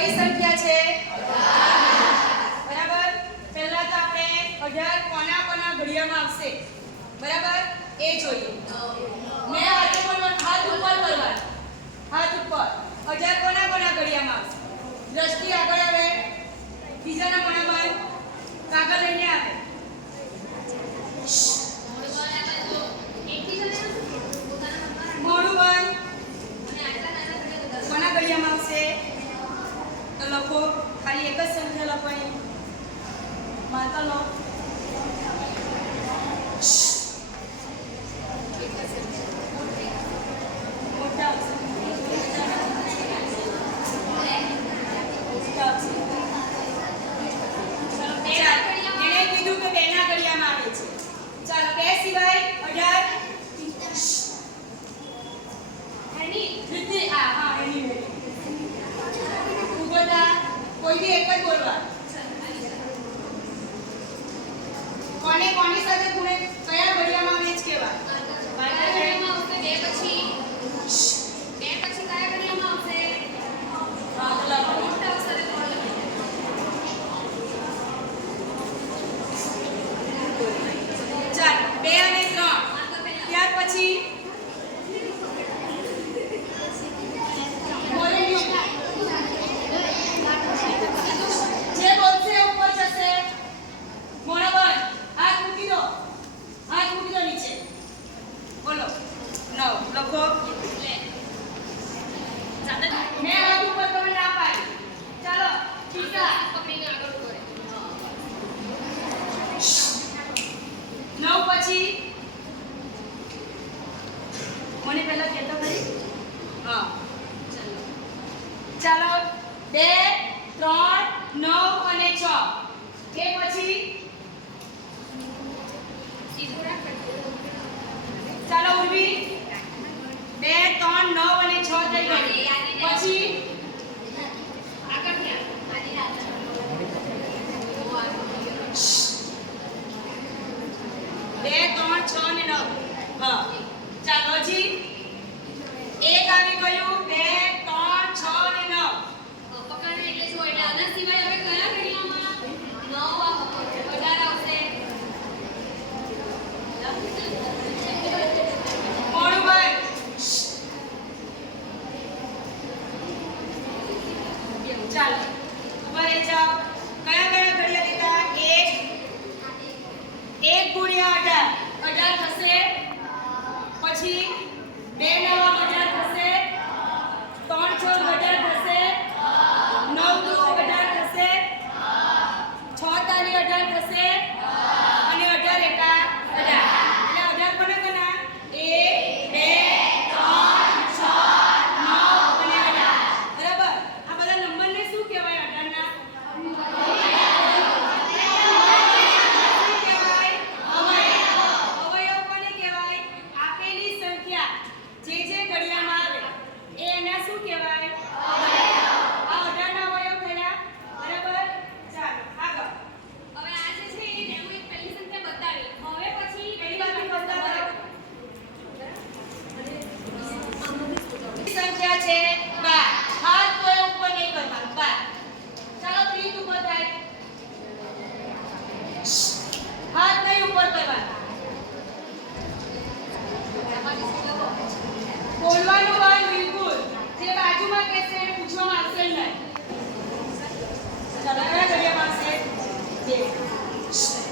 કઈ સંખ્યા છે? 18 બરાબર. પહેલા તો આપણે 18 કોના કોના ઘડિયામાં આવશે બરાબર એ જોઈએ. મેં હાથ ઉપર કરવા હાથ ઉપર 18 કોના કોના ઘડિયામાં આવશે? દ્રષ્ટિ આગળ આવે, બીજાના મોણા બંધ, કાગળ લઈને આવે. મોડું બંધ. કોના ઘડિયામાં આવશે? તો લખો, ખાલી એક જ સંખ્યા લખવાની. માતા લો મોટા આવશે. એને કીધું કે બેના ઘડિયામાં આવે છે. ચાલો બે સિવાય 18 એની રીતિ હા એની ઉગતા કોઈ બી એક જ બોલવા. કોને કોની સાથે ગુણે કયા ઘડિયામાં આવે છે કેવા? માતા ઘડિયામાં આવશે બે પછી કયા ઘડિયામાં આવશે? મોટા અક્ષરે ચાલ 2 અને 3 ત્યાર પછી જે બોલશે ઉપર જશે. મોણા બંધ. હાથ મૂકી દો નીચે. બોલો 9 લખો. મેં હાથ ઉપર તમે ના પાડી. ચાલો ટીકા પકડીને આગળ કરે. 9 પછી મને પહેલા કહેતો ખરી. હા ચાલો 2 3 9 અને 6 કે પછી ચાલો ઉર્વી 2 3 9 અને 6 થઈ ગઈ. પછી આગળ ધ્યાન 2 3 6 અને 9 હા ચાલો હજી એક આવી ગયું. 2 3 6 અને 9 પકડને એટલે જો એટલે આના સિવાય હવે કયા ઘડિયામાં 9 આવશે. મોડું બંધ. ચાલો ઉભા રહી જાઓ. કયા ઘડિયા લીધા? 1 ગુણ્યા 18 થશે. પછી 2 નવા 18 થશે. 3 6 18 થશે. 9 2 18 થશે. 6 તારી 18 થશે. અને 18 એકા 18 એટલે 18 કોને કોના? 1 2 3 6 9 અને 18 બરાબર. આ બધા નંબરને શું કહેવાય? 18 ના અવયવ કોને કહેવાય? આપેલી સંખ્યા જે ઘડિયામાં આવે એ એના શું કહેવાય? અવયવ. આ 18 ના અવયવ થયા બરાબર. ચાલો આગળ. હવે આ જે છે એ હું એક પહેલી સંખ્યા બતાવી. હવે પછી પહેલી બાજુ બતાવો. સંખ્યા છે 12. હાથ કોઈ ઉપર નહીં કરવાનું. 12. ચાલો 30 ઉપર થાય. હાથ નહીં ઉપર કરવાના. બોલવાનું બંધ બિલકુલ. જે બાજુમાં કહેશે એને પૂછવામાં આવશે નહીં. ચાલો કયા ઘડિયામાં આવશે? 2